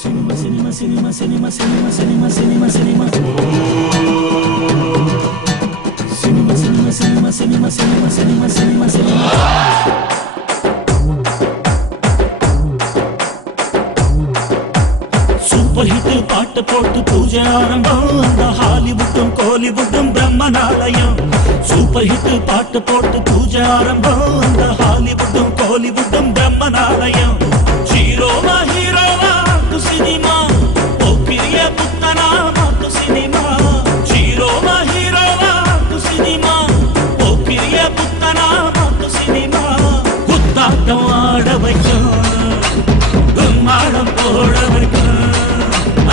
Cinema, cinema, cinema, cinema, cinema, cinema, cinema, cinema. Cinema, cinema, cinema, cinema, cinema, cinema, cinema, cinema. Super hit பாட்டு போட்டு பூஜை ஆரம்பம் அந்த ஹாலிவுட்டும் கோலிவுட்டும் பிரம்மனாலயம். Super hit பாட்டு போட்டு பூஜை ஆரம்பம் அந்த ஹாலிவுட்டும் கோலிவுட்டும் பிரம்மனாலயம். ஹீரோவா ஹீரோவா மாத்து சினிமா, போக்கிரிய புத்தனா மாத்து சினிமா. ஹீரோவா ஹீரோவா மாத்து சினிமா, போக்கிரிய புத்தனா மாத்து சினிமா. குத்தாட்டம் ஆட வைக்கும், கும்மாளம் போட வைக்கும்,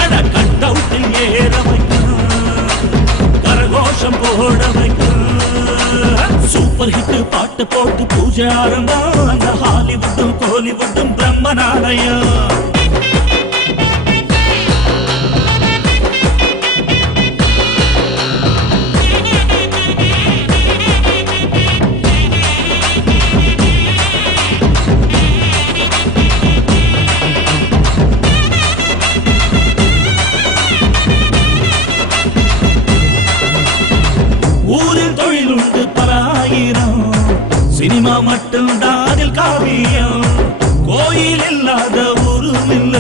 அட கட்டவுட்டில் ஏற வைக்கும், கரகோஷம் போட வைக்கும். சூப்பர் ஹிட் பாட்டு போட்டு பூஜை ஆரம்பம் அந்த ஹாலிவுட்டும் கோலிவுட்டும் பிரம்மனாலயம். ஊரில் தொழிலுண்டு பல ஆயிரம், சினிமா மட்டும் தானில் காவியம். கோயில் இல்லாத ஊரும் இல்ல,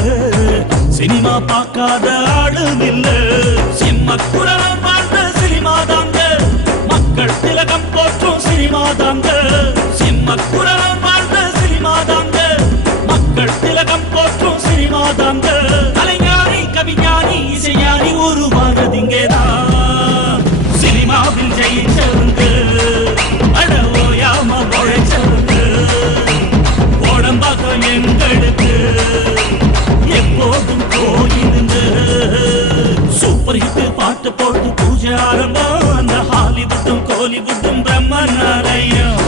சினிமா பார்க்காத ஆளும் இல்ல. சிம்மக்குரல் பார்த்த சினிமா தாங்க, மக்கள் திலகம் போற்றும் சினிமா தாங்க. சிம்மக்குரல் பார்த்த சினிமா தாங்க, மக்கள் திலகம் போற்றும் சினிமா தாங்க. கலைஞானி கவிஞானி இசைஞானி உருவானது இங்கேதான். சினிமாவில் ஜெயிச்சவங்க அட ஓயாம உழைச்சவங்க, உடம்பாக்கம் எங்களுக்கு எப்போதும் கோயிலுங்க. சூப்பர் ஹிட் பாட்டு போட்டு பூஜை ஆரம்பம் அந்த ஹாலிவுட்டும் கோலிவுட்டும் பிரம்மனாலயம்.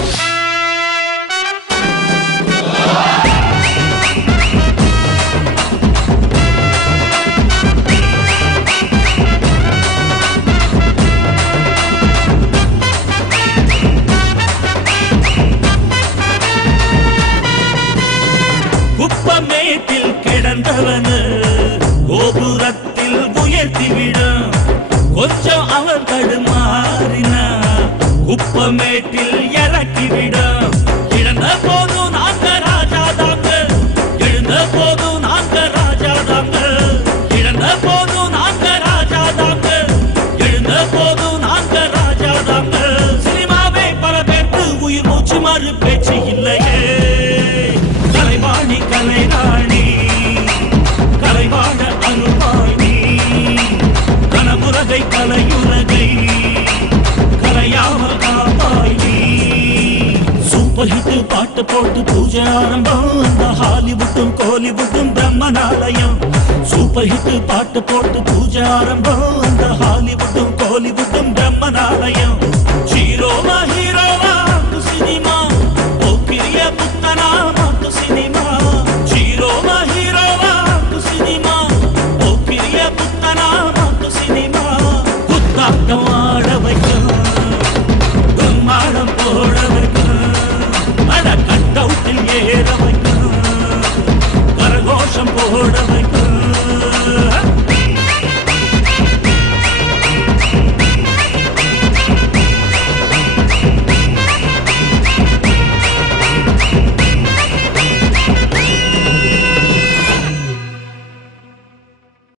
குப்பமேட்டில் கிடந்தவனு கோபுரத்தில் உயர்த்திவிடும், கொஞ்சம் அவன் தடுமாறினா குப்பமேட்டில் இறக்கிவிடும். இழந்த போதும் நாங்க ராஜா தாங்க, எழுந்த போதும் நாங்க ராஜா தாங்க. இழந்த போதும் நாங்க ராஜா தாங்க, எழுந்த போதும் நாங்க ராஜா தாங்க. சினிமாவே பல பேருக்கு உயிர் மூச்சு மறு பேச்சு இல்லையே. கலைவாணி கலைராணி கலைவாழ அனுபாணி, கனமுரகை கலையுலகை கலையாமல் காப்பாயி. சூப்பர் ஹிட் பாட்டு போட்டு பூஜை ஆரம்பம் அந்த ஹாலிவுட்டும் கோலிவுட்டும் பிரம்மனாலயம். சூப்பர் ஹிட் பாட்டு போட்டு பூஜை ஆரம்பம் அந்த ஹாலிவுட்டும் கோலிவுட்டும் பிரம்மனாலயம். ஹீரோவா